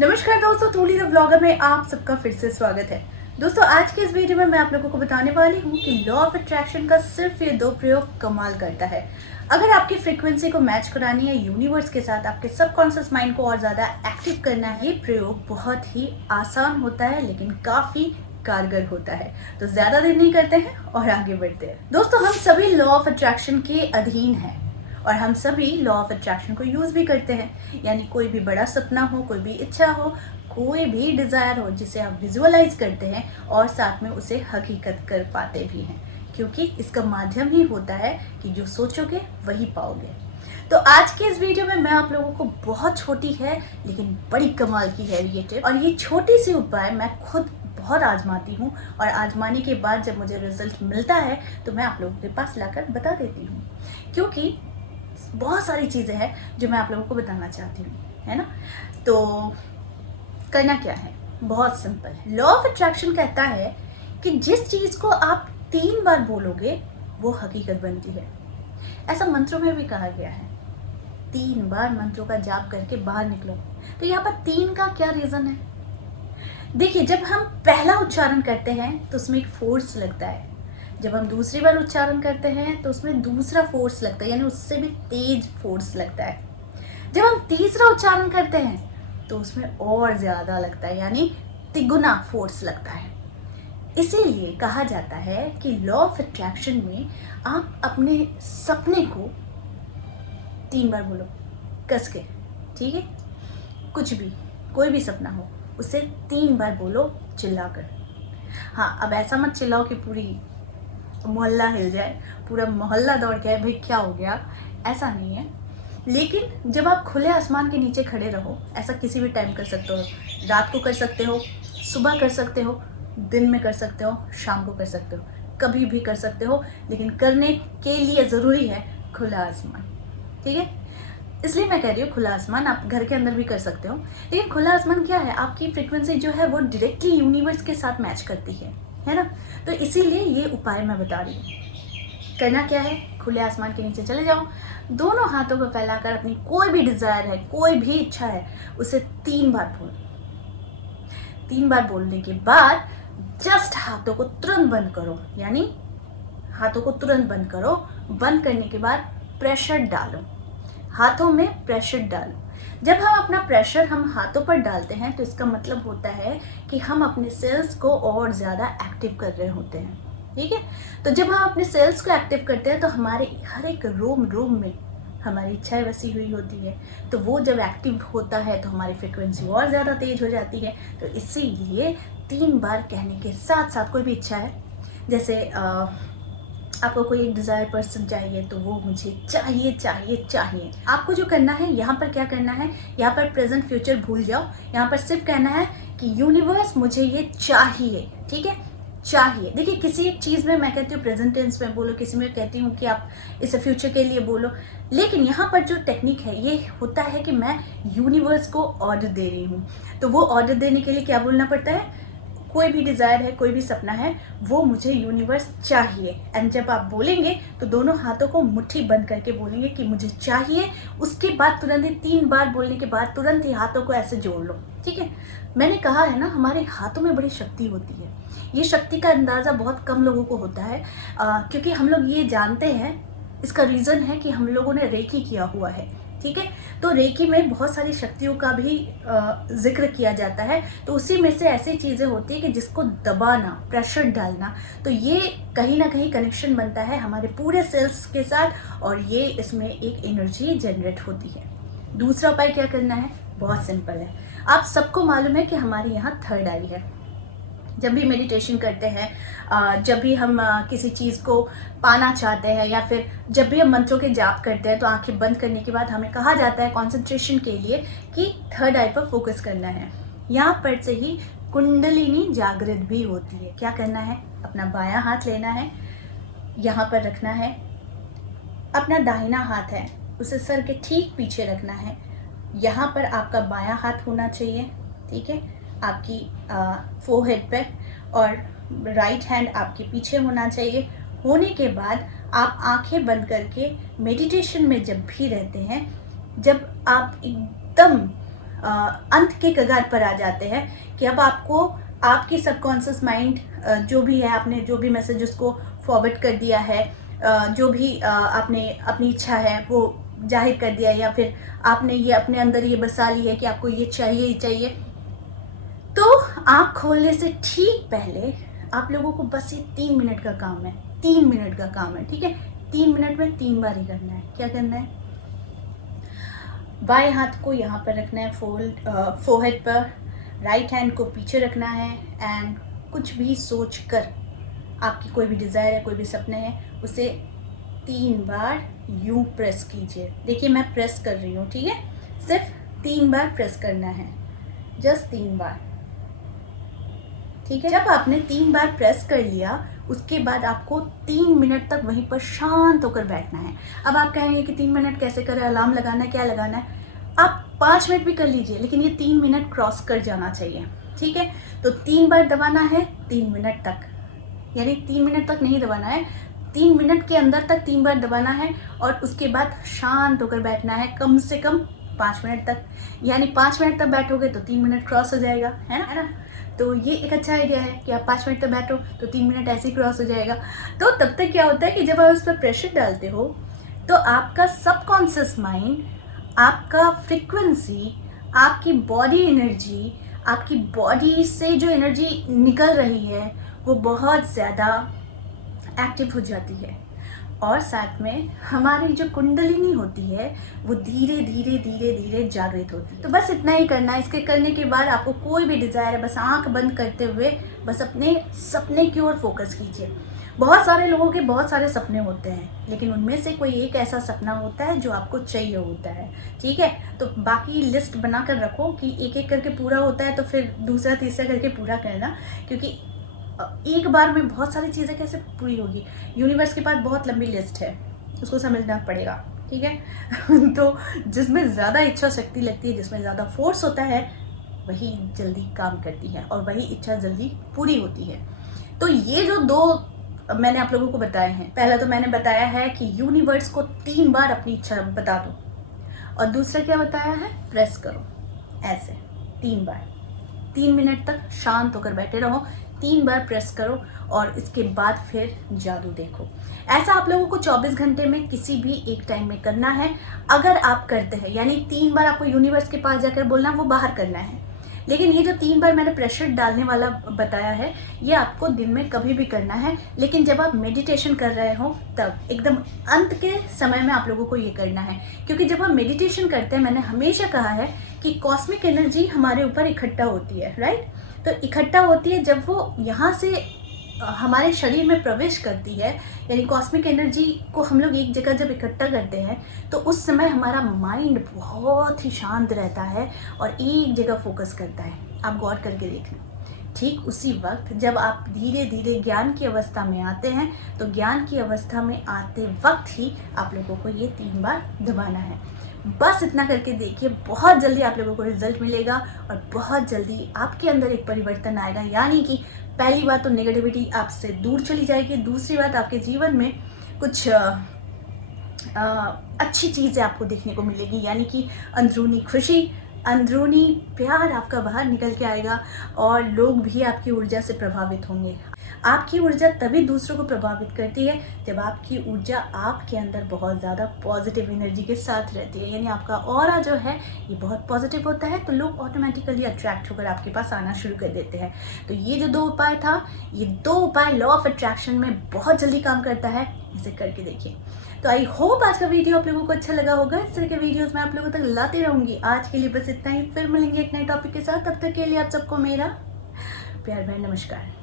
नमस्कार दोस्तों, थोड़ी द व्लॉगर में आप सबका फिर से स्वागत है। दोस्तों, आज के इस वीडियो में मैं आप लोगों को बताने वाली हूँ कि लॉ ऑफ अट्रैक्शन का सिर्फ ये 2 प्रयोग कमाल करता है। अगर आपकी फ्रीक्वेंसी को मैच करानी है यूनिवर्स के साथ, आपके सबकॉन्शियस माइंड को और ज़्यादा एक्टिव करना है, ये प्रयोग बहुत ही आसान होता है लेकिन काफ़ी कारगर होता है। तो ज़्यादा देर नहीं करते हैं और आगे बढ़ते हैं। दोस्तों, हम सभी लॉ ऑफ अट्रैक्शन के अधीन हैं और हम सभी लॉ ऑफ अट्रैक्शन को यूज़ भी करते हैं। यानी कोई भी बड़ा सपना हो, कोई भी इच्छा हो, कोई भी डिज़ायर हो जिसे आप विजुअलाइज करते हैं और साथ में उसे हकीकत कर पाते भी हैं, क्योंकि इसका माध्यम ही होता है कि जो सोचोगे वही पाओगे। तो आज के इस वीडियो में मैं आप लोगों को बहुत छोटी है लेकिन बड़ी कमाल की है ये टिप, और ये छोटी सी उपाय मैं खुद बहुत आजमाती हूँ और आजमाने के बाद जब मुझे रिजल्ट मिलता है तो मैं आप लोगों के पास लाकर बता देती हूँ, क्योंकि बहुत सारी चीज़ें हैं जो मैं आप लोगों को बताना चाहती हूँ, है ना। तो करना क्या है, बहुत सिंपल है। लॉ ऑफ अट्रैक्शन कहता है कि जिस चीज़ को आप 3 बार बोलोगे वो हकीकत बनती है। ऐसा मंत्रों में भी कहा गया है, 3 बार मंत्रों का जाप करके बाहर निकलो। तो यहाँ पर 3 का क्या रीज़न है? देखिए, जब हम पहला उच्चारण करते हैं तो उसमें एक फोर्स लगता है, जब हम दूसरी बार उच्चारण करते हैं तो उसमें दूसरा फोर्स लगता है, यानी उससे भी तेज फोर्स लगता है। जब हम तीसरा उच्चारण करते हैं तो उसमें और ज़्यादा लगता है, यानी तिगुना फोर्स लगता है। इसीलिए कहा जाता है कि लॉ ऑफ अट्रैक्शन में आप अपने सपने को 3 बार बोलो कस के, ठीक है। कुछ भी, कोई भी सपना हो उसे 3 बार बोलो चिल्लाकर। हाँ, अब ऐसा मत चिल्लाओ कि पूरी मोहल्ला हिल जाए, पूरा मोहल्ला दौड़ के आए भाई क्या हो गया, ऐसा नहीं है। लेकिन जब आप खुले आसमान के नीचे खड़े रहो, ऐसा किसी भी टाइम कर सकते हो, रात को कर सकते हो, सुबह कर सकते हो, दिन में कर सकते हो, शाम को कर सकते हो, कभी भी कर सकते हो, लेकिन करने के लिए ज़रूरी है खुला आसमान, ठीक है। इसलिए मैं कह रही हूँ खुला आसमान, आप घर के अंदर भी कर सकते हो, लेकिन खुला आसमान क्या है, आपकी फ्रिक्वेंसी जो है वो डायरेक्टली यूनिवर्स के साथ मैच करती है ना। तो इसीलिए ये उपाय मैं बता रही हूँ। करना क्या है, खुले आसमान के नीचे चले जाओ, दोनों हाथों को फैलाकर अपनी कोई भी डिज़ायर है, कोई भी इच्छा है, उसे 3 बार बोलो। 3 बार बोलने के बाद जस्ट हाथों को तुरंत बंद करो, यानी हाथों को तुरंत बंद करो। बंद करने के बाद प्रेशर डालो, हाथों में प्रेशर डालो। जब हम अपना प्रेशर हम हाथों पर डालते हैं तो इसका मतलब होता है कि हम अपने सेल्स को और ज़्यादा एक्टिव कर रहे होते हैं, ठीक है। तो जब हम अपने सेल्स को एक्टिव करते हैं तो हमारे हर एक रोम रोम में हमारी इच्छाएं बसी हुई होती है, तो वो जब एक्टिव होता है तो हमारी फ्रिक्वेंसी और ज़्यादा तेज हो जाती है। तो इसीलिए 3 बार कहने के साथ साथ कोई भी इच्छा है, जैसे आपको कोई एक डिज़ायर पर्सन चाहिए तो वो मुझे चाहिए चाहिए चाहिए। आपको जो करना है, यहाँ पर क्या करना है, यहाँ पर प्रेजेंट फ्यूचर भूल जाओ, यहाँ पर सिर्फ कहना है कि यूनिवर्स मुझे ये चाहिए, ठीक है, चाहिए। देखिए, किसी एक चीज़ में मैं कहती हूँ प्रेजेंट टेंस में बोलो, किसी में कहती हूँ कि आप इसे फ्यूचर के लिए बोलो, लेकिन यहाँ पर जो टेक्निक है ये होता है कि मैं यूनिवर्स को ऑर्डर दे रही हूँ। तो वो ऑर्डर देने के लिए क्या बोलना पड़ता है, कोई भी डिज़ायर है, कोई भी सपना है, वो मुझे यूनिवर्स चाहिए। एंड जब आप बोलेंगे तो दोनों हाथों को मुट्ठी बंद करके बोलेंगे कि मुझे चाहिए। उसके बाद तुरंत ही 3 बार बोलने के बाद तुरंत ही हाथों को ऐसे जोड़ लो, ठीक है। मैंने कहा है ना, हमारे हाथों में बड़ी शक्ति होती है। ये शक्ति का अंदाज़ा बहुत कम लोगों को होता है, क्योंकि हम लोग ये जानते हैं, इसका रीज़न है कि हम लोगों ने रेकी किया हुआ है, ठीक है। तो रेकी में बहुत सारी शक्तियों का भी जिक्र किया जाता है। तो उसी में से ऐसी चीज़ें होती है कि जिसको दबाना, प्रेशर डालना, तो ये कहीं ना कहीं कनेक्शन बनता है हमारे पूरे सेल्स के साथ और ये इसमें एक एनर्जी जनरेट होती है। दूसरा उपाय क्या करना है, बहुत सिंपल है। आप सबको मालूम है कि हमारे यहाँ थर्ड आई है। जब भी मेडिटेशन करते हैं, जब भी हम किसी चीज़ को पाना चाहते हैं, या फिर जब भी हम मंत्रों के जाप करते हैं, तो आंखें बंद करने के बाद हमें कहा जाता है कंसंट्रेशन के लिए कि थर्ड आई पर फोकस करना है। यहाँ पर से ही कुंडलिनी जागृत भी होती है। क्या करना है, अपना बायां हाथ लेना है, यहाँ पर रखना है। अपना दाहिना हाथ है उसे सर के ठीक पीछे रखना है। यहाँ पर आपका बायां हाथ होना चाहिए, ठीक है, आपकी फोरहेड पे, और राइट हैंड आपके पीछे होना चाहिए। होने के बाद आप आंखें बंद करके मेडिटेशन में जब भी रहते हैं, जब आप एकदम अंत के कगार पर आ जाते हैं कि अब आपको आपकी सबकॉन्शियस माइंड जो भी है, आपने जो भी मैसेज उसको फॉरवर्ड कर दिया है, जो भी आपने अपनी इच्छा है वो जाहिर कर दिया, या फिर आपने ये अपने अंदर ये बसा ली है कि आपको ये चाहिए ही चाहिए, तो आँख खोलने से ठीक पहले आप लोगों को बस ये 3 मिनट का काम है, 3 मिनट का काम है, ठीक है। 3 मिनट में 3 बार ही करना है। क्या करना है? बाएं हाथ को यहाँ पर रखना है फोरहेड पर, राइट हैंड को पीछे रखना है, एंड कुछ भी सोच कर, आपकी कोई भी डिज़ायर है, कोई भी सपने हैं, उसे 3 बार यूं प्रेस कीजिए। देखिए मैं प्रेस कर रही हूँ, ठीक है। सिर्फ 3 बार प्रेस करना है, जस्ट 3 बार, ठीक है। जब आपने 3 बार प्रेस कर लिया, उसके बाद आपको 3 मिनट तक वहीं पर शांत होकर बैठना है। अब आप कहेंगे कि 3 मिनट कैसे करें, अलार्म लगाना है, क्या लगाना है? आप 5 मिनट भी कर लीजिए, लेकिन ये 3 मिनट क्रॉस कर जाना चाहिए, ठीक है। तो 3 बार दबाना है 3 मिनट तक, यानी 3 मिनट तक नहीं दबाना है, 3 मिनट के अंदर तक 3 बार दबाना है, और उसके बाद शांत होकर बैठना है कम से कम 5 मिनट तक। यानी 5 मिनट तक बैठोगे तो 3 मिनट क्रॉस हो जाएगा, है ना। तो ये एक अच्छा आइडिया है कि आप 5 मिनट तक बैठो तो 3 मिनट ऐसे ही क्रॉस हो जाएगा। तो तब तक क्या होता है कि जब आप उस पर प्रेशर डालते हो तो आपका सबकॉन्शियस माइंड, आपका फ्रीक्वेंसी, आपकी बॉडी एनर्जी, आपकी बॉडी से जो एनर्जी निकल रही है वो बहुत ज़्यादा एक्टिव हो जाती है, और साथ में हमारी जो कुंडलिनी होती है वो धीरे धीरे धीरे धीरे जागृत होती है। तो बस इतना ही करना है। इसके करने के बाद आपको कोई भी डिज़ायर है, बस आंख बंद करते हुए बस अपने सपने की ओर फोकस कीजिए। बहुत सारे लोगों के बहुत सारे सपने होते हैं, लेकिन उनमें से कोई एक ऐसा सपना होता है जो आपको चाहिए होता है, ठीक है। तो बाकी लिस्ट बना कर रखो कि एक एक करके पूरा होता है तो फिर दूसरा तीसरा करके पूरा करना, क्योंकि एक बार में बहुत सारी चीज़ें कैसे पूरी होगी। यूनिवर्स के पास बहुत लंबी लिस्ट है, उसको समझना पड़ेगा, ठीक है। तो जिसमें ज़्यादा इच्छा शक्ति लगती है, जिसमें ज़्यादा फोर्स होता है, वही जल्दी काम करती है और वही इच्छा जल्दी पूरी होती है। तो ये जो 2 मैंने आप लोगों को बताए हैं, पहला तो मैंने बताया है कि यूनिवर्स को 3 बार अपनी इच्छा बता दो, और दूसरा क्या बताया है? प्रेस करो ऐसे 3 बार, 3 मिनट तक शांत होकर बैठे रहो, 3 बार प्रेस करो, और इसके बाद फिर जादू देखो। ऐसा आप लोगों को 24 घंटे में किसी भी एक टाइम में करना है। अगर आप करते हैं, यानी 3 बार आपको यूनिवर्स के पास जाकर बोलना, वो बाहर करना है। लेकिन ये जो 3 बार मैंने प्रेशर डालने वाला बताया है, ये आपको दिन में कभी भी करना है, लेकिन जब आप मेडिटेशन कर रहे हो तब एकदम अंत के समय में आप लोगों को ये करना है। क्योंकि जब हम मेडिटेशन करते हैं, मैंने हमेशा कहा है कि कॉस्मिक एनर्जी हमारे ऊपर इकट्ठा होती है, राइट। तो इकट्ठा होती है जब वो यहाँ से हमारे शरीर में प्रवेश करती है, यानी कॉस्मिक एनर्जी को हम लोग एक जगह जब इकट्ठा करते हैं तो उस समय हमारा माइंड बहुत ही शांत रहता है और एक जगह फोकस करता है। आप गौर करके देखना। ठीक उसी वक्त जब आप धीरे धीरे ज्ञान की अवस्था में आते हैं, तो ज्ञान की अवस्था में आते वक्त ही आप लोगों को ये 3 बार दबाना है। बस इतना करके देखिए, बहुत जल्दी आप लोगों को रिजल्ट मिलेगा और बहुत जल्दी आपके अंदर एक परिवर्तन आएगा। यानी कि पहली बात तो नेगेटिविटी आपसे दूर चली जाएगी, दूसरी बात आपके जीवन में कुछ अच्छी चीज़ें आपको देखने को मिलेगी, यानी कि अंदरूनी खुशी, अंदरूनी प्यार आपका बाहर निकल के आएगा और लोग भी आपकी ऊर्जा से प्रभावित होंगे। आपकी ऊर्जा तभी दूसरों को प्रभावित करती है जब आपकी ऊर्जा आपके अंदर बहुत ज़्यादा पॉजिटिव एनर्जी के साथ रहती है, यानी आपका ऑरा जो है ये बहुत पॉजिटिव होता है, तो लोग ऑटोमेटिकली अट्रैक्ट होकर आपके पास आना शुरू कर देते हैं। तो ये जो 2 उपाय था, ये 2 उपाय लॉ ऑफ अट्रैक्शन में बहुत जल्दी काम करता है, इसे करके देखिए। तो आई होप आज का वीडियो आप लोगों को अच्छा लगा होगा। इस तरह के वीडियोस मैं आप लोगों तक लाती रहूँगी। आज के लिए बस इतना ही, फिर मिलेंगे एक नए टॉपिक के साथ। तब तक के लिए आप सबको मेरा प्यार भरा नमस्कार।